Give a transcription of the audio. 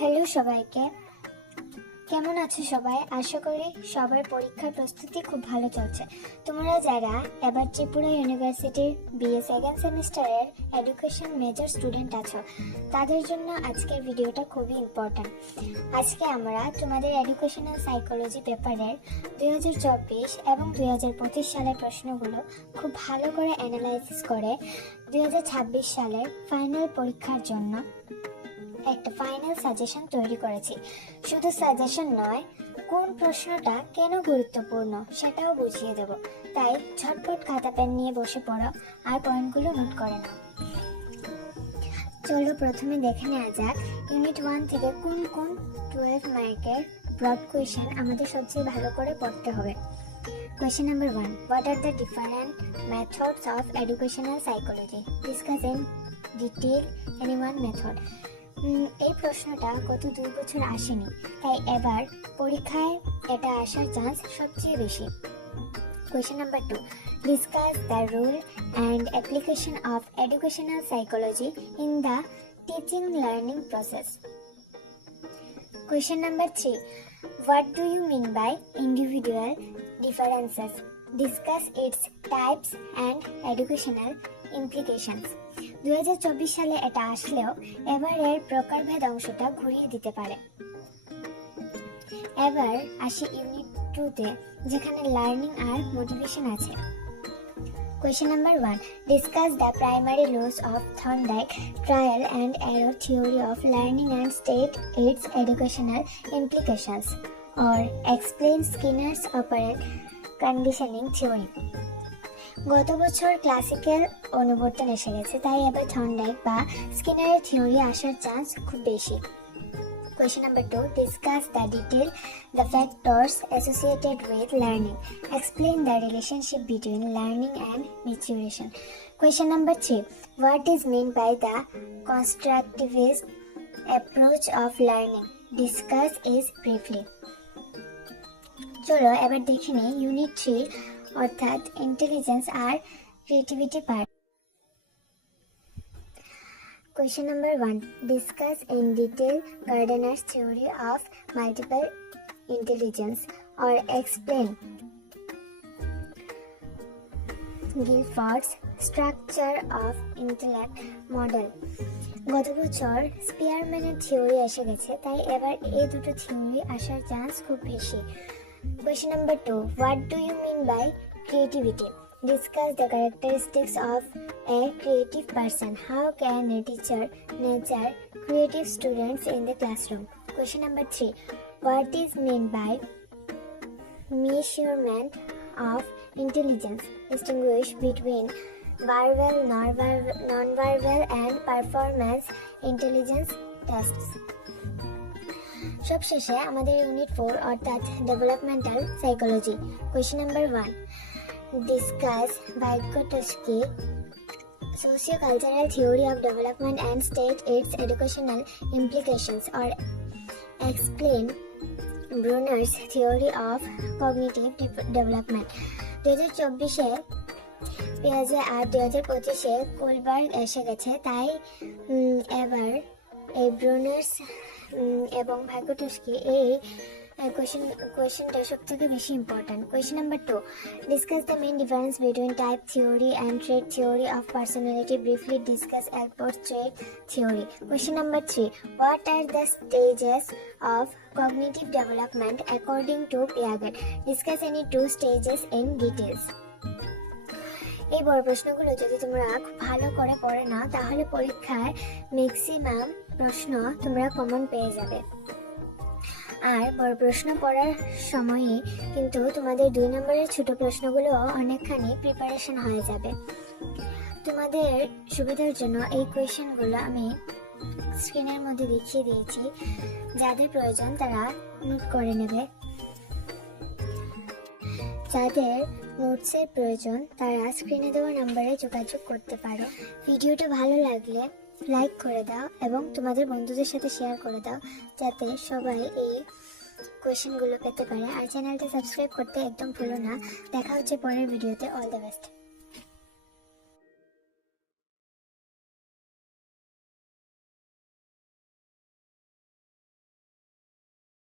Hello সবাইকে, কেমন আছো সবাই? আশা করি সবার পরীক্ষার প্রস্তুতি খুব ভালো চলছে। তোমরা যারা এবার ত্রিপুরা ইউনিভার্সিটির বিএ সেকেন্ড সেমিস্টারের এডুকেশন মেজর স্টুডেন্ট আছো, তাদের জন্য আজকের ভিডিওটা খুবই ইম্পর্ট্যান্ট। আজকে আমরা তোমাদের এডুকেশনাল সাইকোলজি পেপারের 2024 এবং 2025 সালের প্রশ্নগুলো খুব ভালো করে অ্যানালাইসিস করে 2026 সালের ফাইনাল পরীক্ষার জন্য একটা ফাইনাল সাজেশন তৈরি করেছি। শুধু সাজেশন নয়, কোন প্রশ্নটা কেন গুরুত্বপূর্ণ সেটাও বুঝিয়ে দেব। তাই ঝটপট খাতা পেন নিয়ে বসে পড়ো আর পয়েন্টগুলো নোট করে নাও। চলো প্রথমে দেখে নেওয়া যাক ইউনিট 1 থেকে কোন কোন 12 মার্কের ব্রড কোয়েশ্চেন আমাদের সবচেয়ে ভালো করে পড়তে হবে। Question number 1. What are the different methods of educational psychology? Discuss in detail any one method. এই প্রশ্নটা গত 2 বছর আসেনি, তাই এবার পরীক্ষায় এটা আসার চান্স সবচেয়ে বেশি। Question number 2. Discuss the role and application of educational psychology in the teaching learning process. Question number 3. What do you mean by individual differences? Discuss its types and educational implications. 2024 সালে এটা আসলেও এবারের প্রকারভেদ অংশটা ঘুরিয়ে দিতে পারে। এবার আসি ইউনিট 2 তে, যেখানে লার্নিং আর মোটিভেশন আছে। Question number 1. Discuss the primary laws of Thorndike trial and error theory of learning and state its educational implications, or explain Skinner's operant conditioning theory. গত বছর ক্লাসিক্যাল অনুবর্তন এসে গেছে, তাই এবার থর্নডাইক বা স্কিনারের থিওরি আসার চান্স খুব বেশি। Question number 2. Discuss the detail the factors associated with learning. Explain the relationship between learning and maturation. Question number 3. What is meant by the constructivist approach of learning? Discuss it briefly. চলো এবার দেখে নিই unit 3 অর্থাৎ intelligence R creativity part. Question number 1. Discuss in detail Gardner's theory of multiple intelligence, or explain Guilford's structure of intellect model. গত বছর স্পিয়ারম্যানের theory এসে গেছে, তাই এবার এই দুটো থিওরি আসার চান্স খুব বেশি। Question number 2. What do you mean by creativity? Discuss the characteristics of a creative person. How can a teacher nurture creative students in the classroom? Question number 3. What is meant by measurement of intelligence? Distinguish between verbal, non-verbal and performance intelligence tests. সবশেষে আমাদের unit 4 অর্থাৎ developmental psychology. Question number 1. Discuss Vygotsky socio-cultural theory of development and state its educational implications, or explain Brunner's theory of cognitive development. 2024-এ পেঁয়াজে আর 2025-এ কোলবার্গ এসে গেছে, তাই এবার এই ব্রুনার্স এবং ভাইগোটস্কি এই কোয়েশ্চেনটা সব থেকে বেশি important. Question number 2. Discuss the main difference between type theory and trait theory of personality. Briefly discuss Alport's trait theory. Question number 3. What are the stages of cognitive development according to Piaget? Discuss any 2 stages in details. এই বড় প্রশ্নগুলো যদি তোমরা খুব ভালো করে পড়ে নাও, তাহলে পরীক্ষায় ম্যাক্সিমাম প্রশ্ন তোমরা কমন পেয়ে যাবে। আর বড় প্রশ্ন পড়ার সময়ে কিন্তু তোমাদের 2 নম্বরের ছোট প্রশ্নগুলো অনেকখানি প্রিপারেশন হয়ে যাবে। তোমাদের সুবিধার জন্য এই কোয়েশ্চেনগুলো আমি স্ক্রিনের মধ্যে দেখিয়ে দিয়েছি, যাদের প্রয়োজন তারা নোট করে নেবে। যাদের নোটসের প্রয়োজন তারা স্ক্রিনে দেওয়া নম্বরে যোগাযোগ করতে পারো। ভিডিওটা ভালো লাগলে লাইক করে দাও এবং তোমাদের বন্ধুদের সাথে শেয়ার করে দাও, যাতে সবাই এই কোয়েশ্চেনগুলো পেতে পারে। আর চ্যানেলটা সাবস্ক্রাইব করতে একদম ভুলো না। দেখা হচ্ছে পরের ভিডিওতে। All the best.